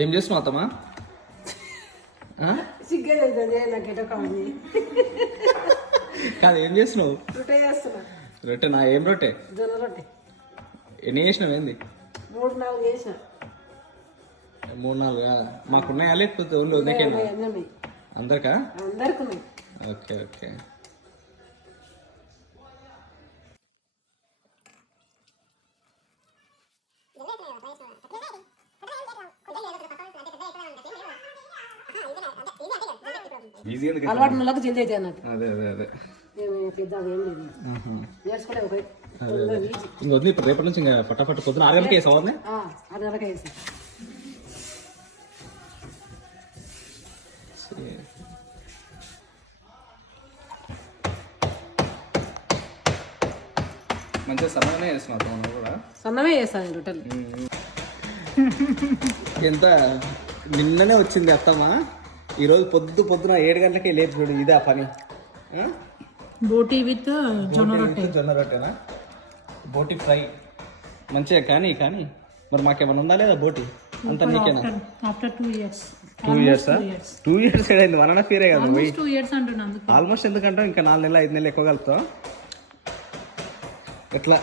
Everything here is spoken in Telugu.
ఏం చేస్తున్నావు అత్తమ్మా? కాదు ఏం చేస్తున్నావు? రొట్టె నా ఏం రొట్టె? జొన్న రొట్టె. ఎన్ని చేసినావు? ఏంది 3-4 చేసిన. 3-4 కాదా? మాకున్నాయా లేకపోతే ఓన్లీ వద్దకేనా? అందరికా? అందరికి. Okay okay. అలవాటు నెలకు జల్దీ అయితే అన్నట్టు. అదే అదే అదే పెద్ద ఏం లేదు నేర్చుకోలే. ఇంకా వద్దు ఇప్పుడు రేపటి నుంచి ఇంకా పట్టపట్టు పొద్దున 6 గంటలకి వేసావు? 6 నెలలకి వేసి మంచిగా సన్నగానే చేస్తున్నావు కూడా. సన్నమే చేస్తాను రొట్టెలు. ఎంత నిన్ననే వచ్చింది అత్తమ్మ, ఈరోజు పొద్దున 7 గంటలకే లేచి చూడు. ఇదా పని? బోటీ విత్ జొన్న రొట్టె. జొన్న రొట్టెనా? బోటీ ఫ్రై మంచిగా. కానీ మరి మాకేమైనా ఉందా లేదా బోటీ? అంతా నీకేనా? After 2 years. 2 years? 2 years అయింది. 1.5 year కదా? 2 years అంటున్నా. ఆల్మోస్ట్. ఎందుకంటే ఇంకా 4 నెలలు 5 నెలలు ఎక్కువ కలుపుతావు ఎట్లా?